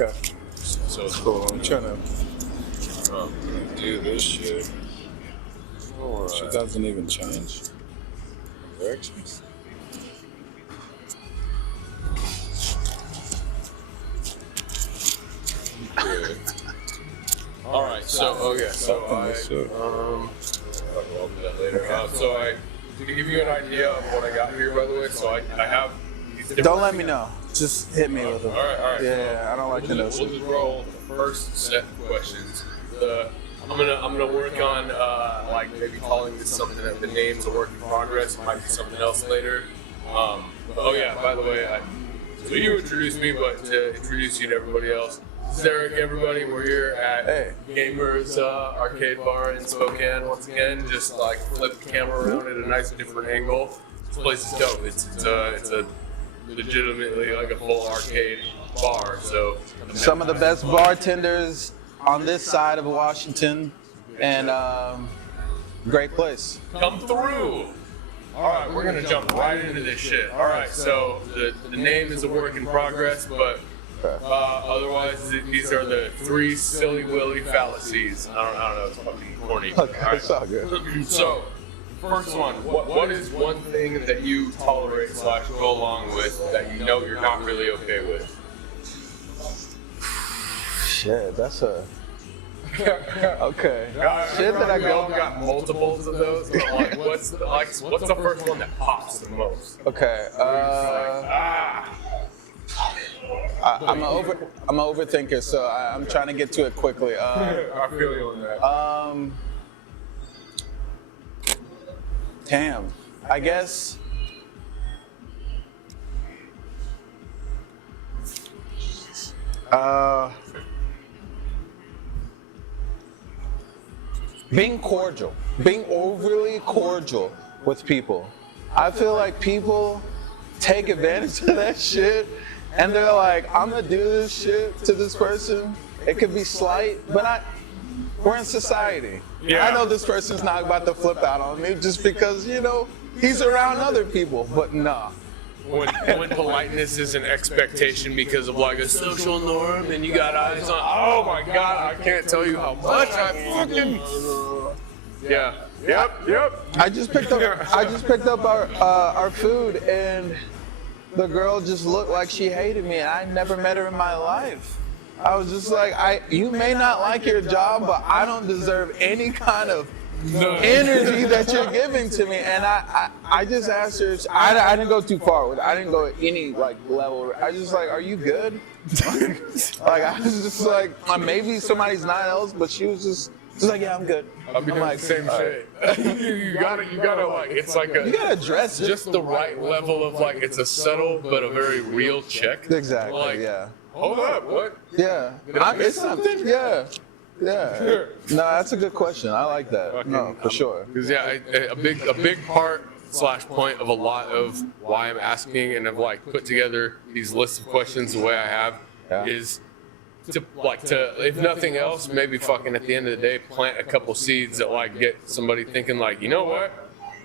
Okay. So it's Cool. I'm trying to do this shit. Shit doesn't even change. Directions. Good. All right. So I'll do that later. To give you an idea of what I got here, by the way, so I have. Don't let me know. Just hit me with them. All right. Yeah, I don't like to know shit. We'll just roll the first set of questions. I'm gonna work on like maybe calling this something that the name's a work in progress. It might be something else later. By the way, so you introduced me, but to introduce you to everybody else. This is Eric, everybody. We're here at Gamers Arcade Bar in Spokane once again. Just like flip the camera around at a nice different angle. This place is dope. It's a legitimately like a full arcade bar. So some of the best bartenders on this side of Washington, and great place. Come through. All right, we're gonna jump right into this shit. All right, so the name is a work in progress, but otherwise these are the 3 Silly-Willy fallacies. I don't know, it's fucking corny. Okay, all right. It's all good. So, first one, what is one thing that you tolerate / go along with that you know you're not really okay with? Shit, that's a... Okay. Shit that I got multiples of those. But like, what's the first one that pops the most? Okay. I'm an overthinker, so I'm trying to get to it quickly. I feel you on that. Damn. I guess. Being cordial, being overly cordial with people. I feel like people take advantage of that shit, and they're like, I'm gonna do this shit to this person. It could be slight, but we're in society. Yeah. I know this person's not about to flip out on me just because, he's around other people, but nah. When politeness is an expectation because of like a social norm and you got eyes on, oh my god, I can't tell you how much I fucking... Yeah. Yep. I just picked up our food, and the girl just looked like she hated me, and I never met her in my life. I was just like, you may not like your job, but I don't deserve any kind of energy that you're giving to me. And I just asked her, I didn't go too far with it. I didn't go at any level. I was just like, are you good? I was just like, maybe somebody's not else, but she was just like, yeah, I'm good. I'm like, same shit. you gotta like, it's like you gotta address it. Just the right level of like, it's a subtle but a very real check. Exactly. Like, yeah. Hold up, what? Yeah. It's something. Yeah. No, that's a good question. I like that. No, for sure. Because a big part / point of a lot of why I'm asking and have like put together these lists of questions the way I have is to if nothing else, maybe fucking at the end of the day plant a couple seeds that like get somebody thinking like, you know what?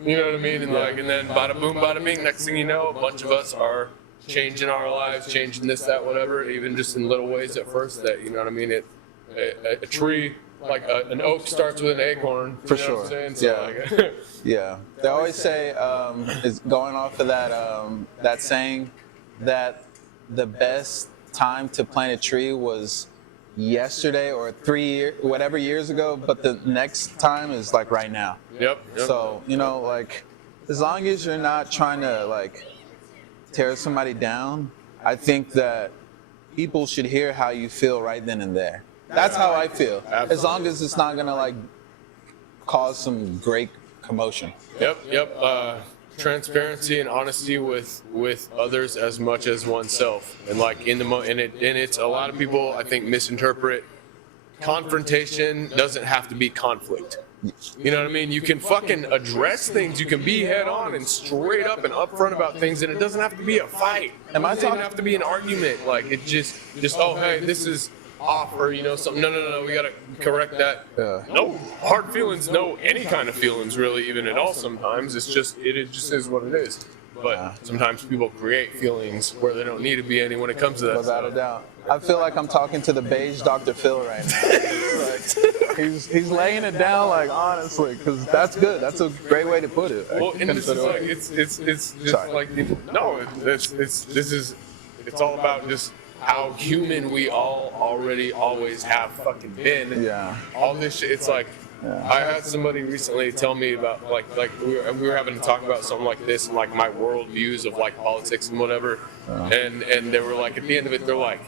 You know what I mean? And like, and then bada boom, bada bing. Next thing you know, a bunch of us are changing our lives, changing this, that, whatever. Even just in little ways at first. That you know what I mean? A tree, like an oak, starts with an acorn. For sure. So yeah. They always say, is going off of that saying that the best time to plant a tree was yesterday or 3 years, whatever years ago, but the next time is like right now. Yep. So, like, as long as you're not trying to like tear somebody down, I think that people should hear how you feel right then and there. That's how I feel. Absolutely. As long as it's not gonna like cause some great commotion. Yep. Transparency and honesty with others as much as oneself, and like and it's a lot of people I think misinterpret confrontation doesn't have to be conflict. You know what I mean? You can fucking address things. You can be head on and straight up and upfront about things, and it doesn't have to be a fight. It doesn't have to be an argument. Like it just oh hey, this is off, or something. No, we gotta correct that. No hard feelings, no any kind of feelings really, even at all. Sometimes it just is what it is. But sometimes people create feelings where they don't need to be any when it comes to that Without stuff. a doubt. I feel like I'm talking to the beige Dr. Phil right now. He's laying it down, like, honestly, because that's good. That's a great way to put it. Well, and this is like it's just Sorry. like it's all about just how human we all already always have fucking been. Yeah. All this shit. It's like I had somebody recently tell me about like we were having to talk about something like this and like my world views of like politics and whatever, and they were like at the end of it they're like.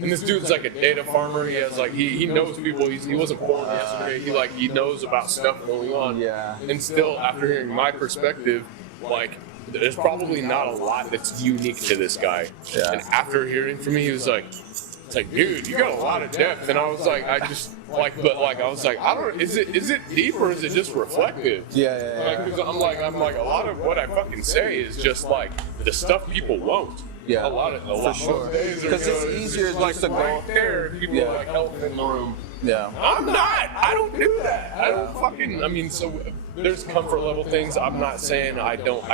And this dude's like a data farmer. He has like he knows people. He wasn't born yesterday. He knows about stuff going on. Yeah. And still, after hearing my perspective, like there's probably not a lot that's unique to this guy. Yeah. And after hearing from me, he was like, "It's like, dude, you got a lot of depth." And I was like, I was like, I don't. Is it deep or is it just reflective? Yeah. Like, 'cause I'm like a lot of what I fucking say is just like the stuff people won't. Yeah, a lot sure. of days Because it's easier like just to go right there. People are like elephant in the room. Yeah. I'm not. I don't do that. I don't fucking. I mean, so there's comfort level things. I'm not saying I don't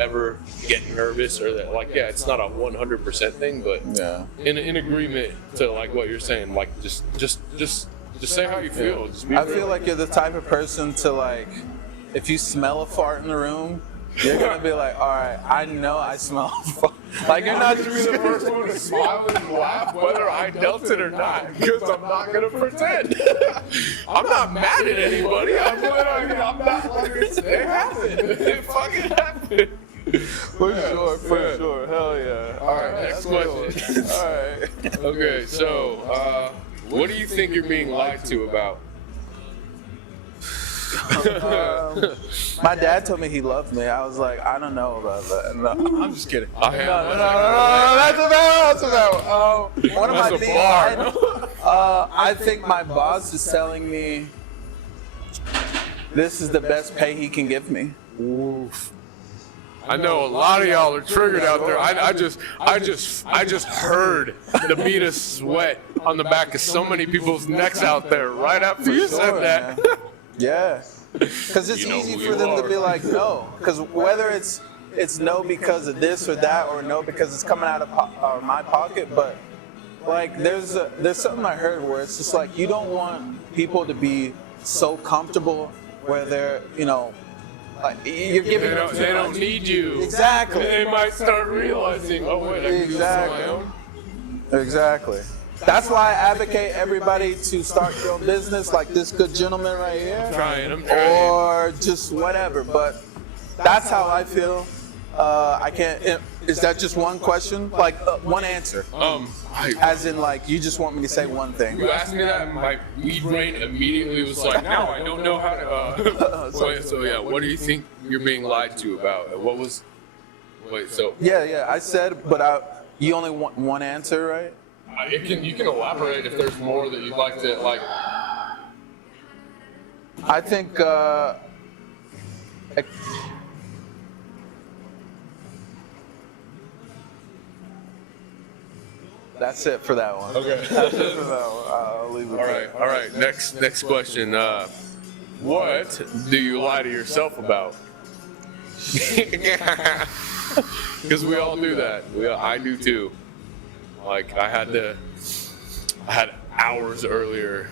ever get nervous or that. Like, yeah, it's not a 100% thing, but in agreement to like what you're saying. Like, just say how you feel. Just be I feel like you're the type of person to like, if you smell a fart in the room, you're gonna be like, all right, I know I smell a fart. Like, you're not gonna be the first one to smile and laugh whether I dealt it or not, because I'm not gonna pretend. I'm not mad at anybody. I'm not like it happened. It fucking happened. For sure. Hell yeah. All right, next question. All right. Okay, so what do you think you're being lied to about? My dad told me he loved me. I was like, I don't know about that. No, I'm just kidding. No, That's a bad one. One of my That's a things, I think my boss is telling me this is the best pay he can give me. Oof. I know a lot of y'all are triggered out there. I just heard the beat of sweat on the back of so many people's necks out there right after you said that. Man. Yeah, because it's easy for them to be like no, because whether it's no because of this or that, or no because it's coming out of my pocket, but like there's something I heard where it's just like you don't want people to be so comfortable where they're like you're giving them they don't need you. Exactly. They might start realizing, oh wait, I can do this on my own. Exactly. That's why I advocate everybody to start your own business, like this good gentleman right here. I'm trying. Or just whatever. But that's how I feel. I can't. Is that just one question? Like one answer? As in, like you just want me to say one thing? You asked me that, and my weed brain immediately was like, "No, I don't know how to." So yeah, what do you think you're being lied to about? What was? Wait, so. Yeah. I said, but you only want one answer, right? You can elaborate if there's more that you'd like to like. I think that's it for that one. Okay. That's it for that one. I'll leave it. All right. Next question. What do you lie to yourself about? Because we all do that. I do too. Like I had hours earlier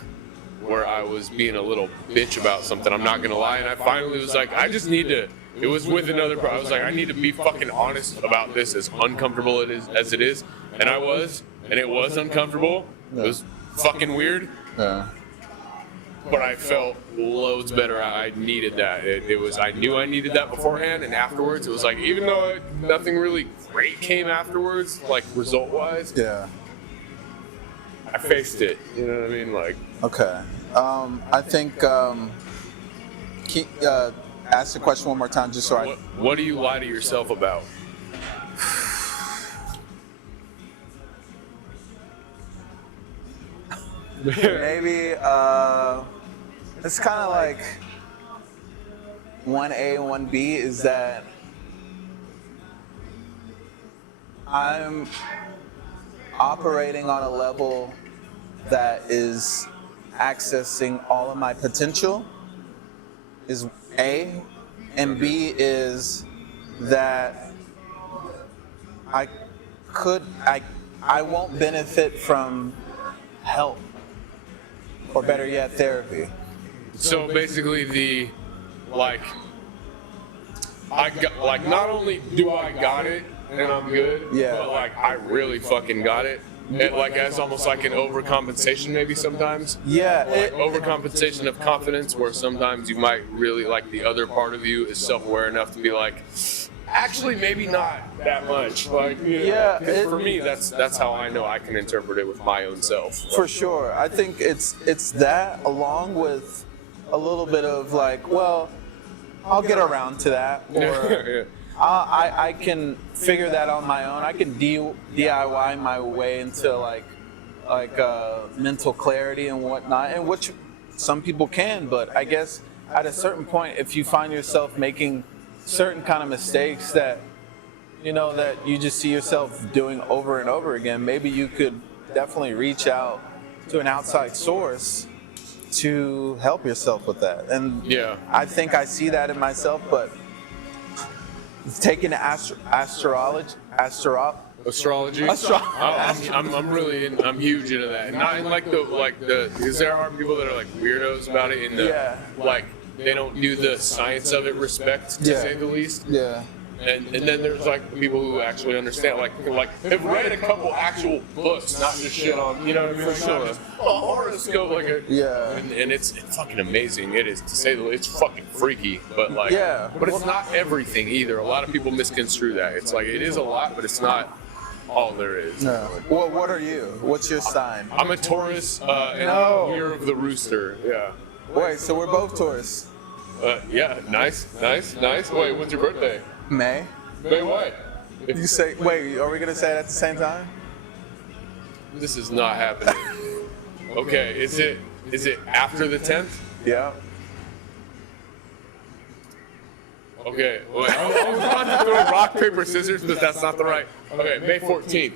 where I was being a little bitch about something. I'm not gonna lie, and I finally was like, I just need to. It was with another. I was like, I need to be fucking honest about this, as uncomfortable as it is, and I was, and it was uncomfortable. It was fucking weird. Yeah. But I felt loads better. I needed that. It was. I knew I needed that beforehand, and afterwards, it was like, even though nothing really great came afterwards, like result-wise. Yeah. I faced it. You know what I mean? Like. Okay. I think. Ask the question one more time, just so What do you lie to yourself about? Maybe it's kind of like 1A, 1B is that I'm operating on a level that is accessing all of my potential is A, and B is that I I won't benefit from help, or better yet, therapy. So basically, like, I got, like, not only do I got it and I'm good, Yeah. but like I really fucking got it. It, like, as almost like an overcompensation maybe sometimes. Yeah, Like overcompensation of confidence, where sometimes you might really, like, the other part of you is self-aware enough to be like, actually maybe not that much. Like, you know, Yeah, 'cause for me that's how I know I can interpret it with my own self. for sure. I think it's that, along with a little bit of like, well, I'll get around to that, or Yeah. I can figure that on my own. I can DIY my way into like mental clarity and whatnot, and which some people can. But I guess at a certain point, if you find yourself making certain kind of mistakes that that you just see yourself doing over and over again, maybe you could definitely reach out to an outside source to help yourself with that. And Yeah. I think I see that in myself, but taking astrology. Astrology. I'm really I'm huge into that. Not in like the because there are people that are like weirdos about it in the Yeah. like they don't do the science of it respect, to Yeah. say the least. Yeah. And then there's like people who actually understand, like have read a couple actual books, not just shit on, you know what I mean? For Like, sure. not just a horoscope, like a, Yeah. and it's fucking amazing. It is, to say the least. It's fucking freaky, but like, Yeah. but it's not everything either. A lot of people misconstrue that. It's like it is a lot, but it's not all there is. No. Well, what are you? What's your sign? I'm a Taurus, and No. I'm year of the rooster. Yeah. Wait, so we're both Taurus. Yeah. Nice. Wait, when's your birthday? May? Wait, what? You say, wait, are we going to say it at the same time? This is not happening. Okay, is it after the 10th? Yeah. Okay, wait, I was about to do rock, paper, scissors, but that's not the right. Okay, May 14th.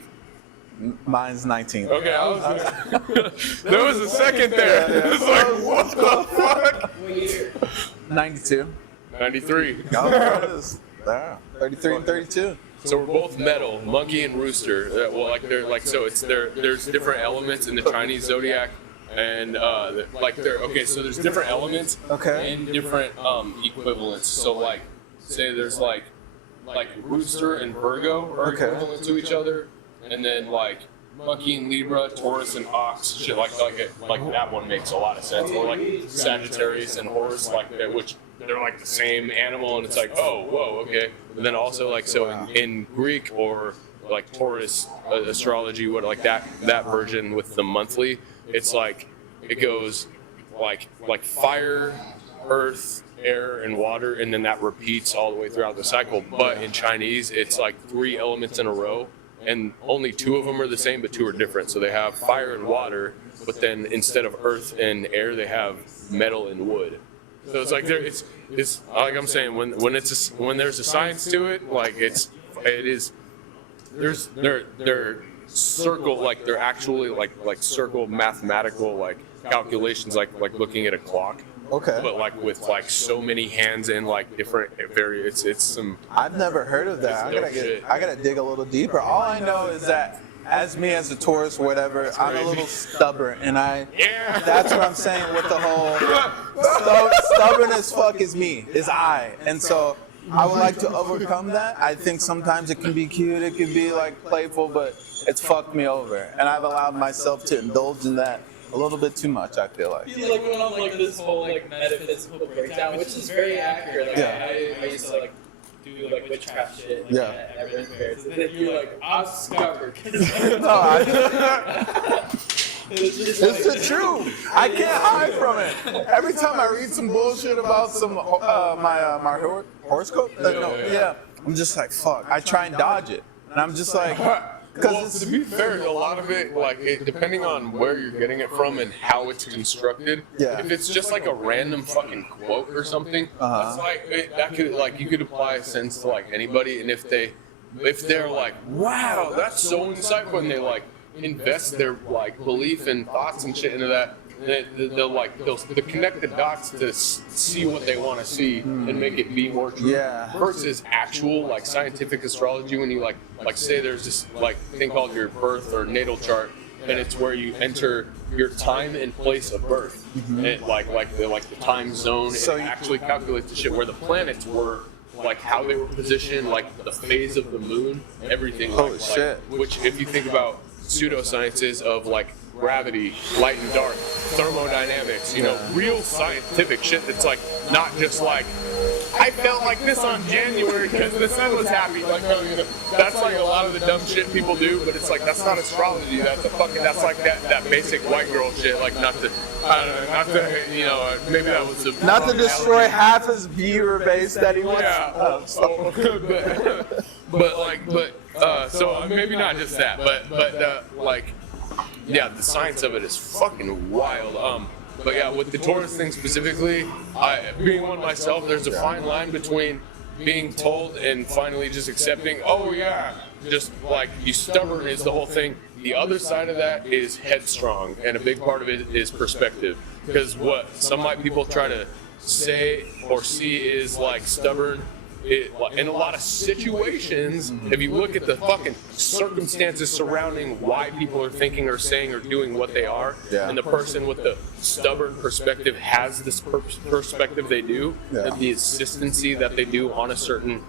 Mine's 19th. Okay, I was gonna, there was a second there. It's like, what the fuck? What year? 92. 93. Oh, there it is. There. 33 and 32. So we're both metal, monkey and rooster. Well, like they're like, so it's there's different elements in the Chinese zodiac, and like okay, so there's different elements Okay. and different equivalents. So like, say there's like rooster and Virgo are Okay. equivalent to each other, and then like monkey and Libra, Taurus and Ox, shit like that one makes a lot of sense. Or like Sagittarius and Horse, like that, which they're like the same animal, and it's like, oh, whoa, okay. But then also like, so in Greek or like Taurus astrology, what like that version with the monthly, it's like it goes like fire, earth, air, and water, and then that repeats all the way throughout the cycle. But in Chinese, it's like 3 elements in a row, and only 2 of them are the same, but 2 are different. So they have fire and water, but then instead of earth and air, they have metal and wood. So it's like it's like I'm saying, when there's a science to it, like they're circle, like they're actually like circle mathematical like calculations, like looking at a clock. Okay. But like with like so many hands and like different it's some. I've never heard of that. I gotta dig a little deeper. All I know is that as a Taurus, whatever, I'm a little stubborn, and that's what I'm saying with the whole stubborn as fuck is I, and so I would like to overcome that. I think sometimes it can be cute, it can be like playful, but it's fucked me over, and I've allowed myself to indulge in that a little bit too much, I feel like. You like went on like this whole like metaphysical breakdown, which is very accurate. Like Yeah. I used to like do like witchcraft shit. Like, Yeah. At Red Fairs. And then you're like, I'm stubborn. It's the truth. I can't hide from it. Every time I read some bullshit about some my horoscope, I'm just like, fuck. I try and dodge it, and I'm just like, Well, to be fair, a lot of it, like, depending on where you're getting it from and how it's constructed, Yeah. if it's just like a random fucking quote or something, it's like that could like you could apply a sense to like anybody, and if they're like, wow, that's so insightful, and they like invest their like belief and thoughts and shit into that, they'll connect the dots to see what they want to see and make it be more true. Yeah. Versus actual like scientific astrology, when you like say there's this like thing called your birth or natal chart, and it's where you enter your time and place of birth, and it, like the time zone. So it actually calculates the shit where the planets were, like how they were positioned, like the phase of the moon, everything. Holy shit. Which, if you think about pseudosciences of like gravity, light and dark, thermodynamics, you know, real scientific shit that's like not just like I felt like this on January because the sun was happy. Like, no, you know, that's like a lot of the dumb shit people do, but it's like that's not astrology. That's like that basic white girl shit. Like, not to, I don't know, not to, you know, maybe that was the Not to destroy half his viewer base that he wants. Yeah. So maybe not just that, but like, yeah, the science of it is fucking wild. But yeah, with the Taurus thing specifically, being one myself, there's a fine line between being told and finally just accepting, oh yeah, just like you stubborn is the whole thing. The other side of that is headstrong, and a big part of it is perspective. Because what some people try to say or see is like stubborn. In a lot of situations, if you look at the fucking circumstances surrounding why people are thinking or saying or doing what they are, and the person with the stubborn perspective has this perspective they do, the insistency that they do on a certain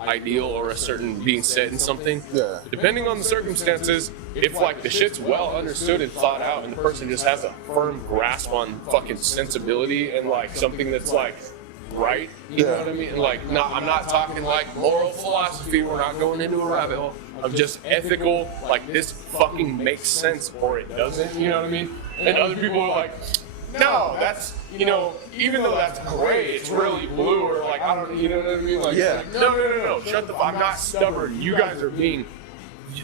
ideal or a certain being said in something, depending on the circumstances, if like the shit's well understood and thought out and the person just has a firm grasp on fucking sensibility and like something that's like right, you know what I mean? Like, I'm not talking like moral philosophy, we're not going into a rabbit hole. I'm just ethical, like this fucking makes sense or it doesn't, you know what I mean? And other people are like, no, that's, you know, even though that's gray, it's really blue, or like, I don't, you know what I mean? Like, no, shut the fuck, I'm not stubborn, you guys are being,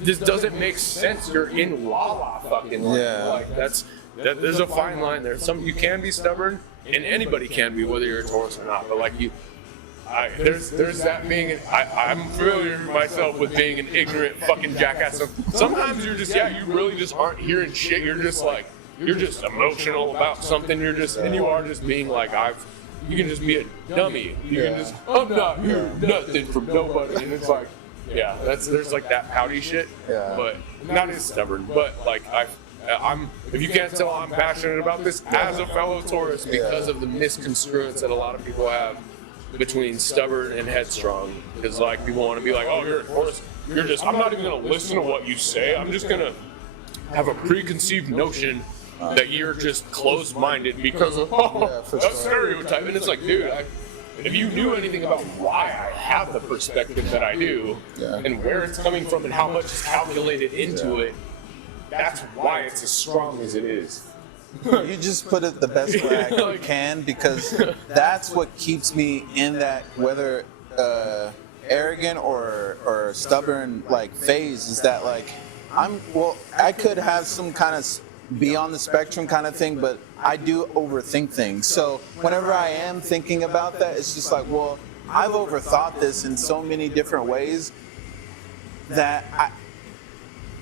this doesn't make sense, you're in la fucking line. Like, there's a fine line there. You can be stubborn, and anybody can be, whether you're a Taurus or not. But like there's that being. I'm familiar myself with being an ignorant fucking jackass. So sometimes you're just you really just aren't hearing shit. You're just like you're just emotional about something. And you are just being like you can just be a dummy. You can just I'm not hearing nothing from nobody, and it's like there's like that pouty shit. But not as stubborn. But like if you can't tell, I'm passionate about this as a fellow Taurus because of the misconstruence that a lot of people have between stubborn and headstrong. Because like people want to be like, oh, you're a Taurus, I'm not even going to listen to what you say. I'm just going to have a preconceived notion that you're just closed-minded because of a stereotype. And it's like, dude, if you knew anything about why I have the perspective that I do and where it's coming from and how much is calculated into it, that's why it's as strong as it is. You just put it the best way I can, because that's what keeps me in that, whether arrogant or stubborn like phase, is that like I could have some kind of be on the spectrum kind of thing, but I do overthink things. So whenever I am thinking about that, it's just like, well, I've overthought this in so many different ways that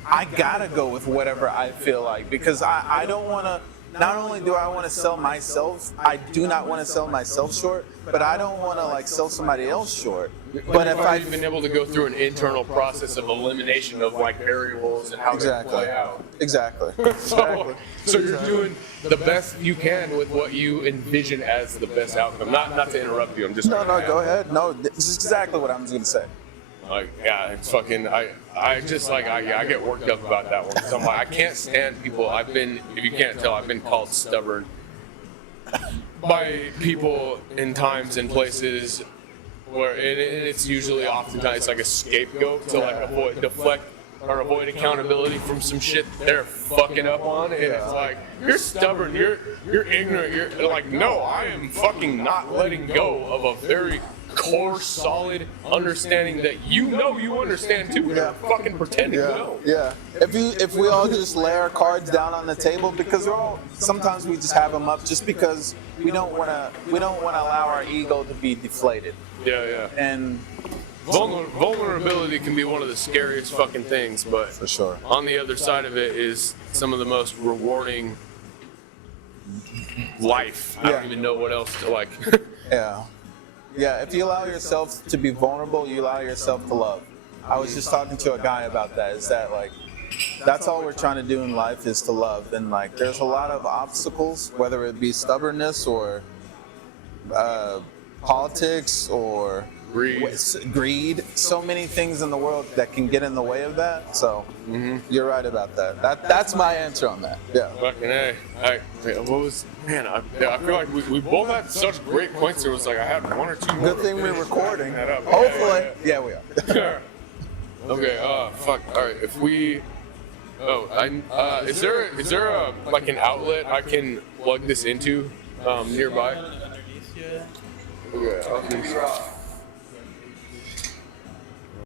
I gotta go with whatever I feel like, because I don't want to, not only do I want to sell myself, I do not want to sell myself short, but I don't want to like sell somebody else short. But if I've been able to go through an internal process of elimination of like variables and how they play out. Exactly. So you're doing the best you can with what you envision as the best outcome. Not to interrupt you, I'm just No, go ahead. No, this is exactly what I'm going to say. Like, it's fucking, I just like, I get worked up about that one. So I'm like, I can't stand people. If you can't tell, I've been called stubborn by people in times and places where it's usually oftentimes like a scapegoat to like avoid accountability from some shit they're fucking up on. And it's like, you're stubborn, you're ignorant, you're like, no, I am fucking not letting go of a very core, solid understanding that you understand too, but you're fucking pretending you know. If we all just lay our cards down on the table, because sometimes we just have them up just because we don't want to allow our ego to be deflated. And vulnerability can be one of the scariest fucking things, but for sure, on the other side of it is some of the most rewarding life. I don't even know what else to like. Yeah. Yeah, if you allow yourself to be vulnerable, you allow yourself to love. I was just talking to a guy about that, is that like, that's all we're trying to do in life is to love. And like, there's a lot of obstacles, whether it be stubbornness or politics or greed, so many things in the world that can get in the way of that. So you're right about that. That's my answer on that. Yeah. Fucking A. What was, man, I feel like we both had such great points. It was like I had one or two more. Good thing we're recording. That up. Hopefully. Yeah, we are. Okay, fuck. All right, if we, is there a, like an outlet I can plug this into nearby? Underneath you. Okay,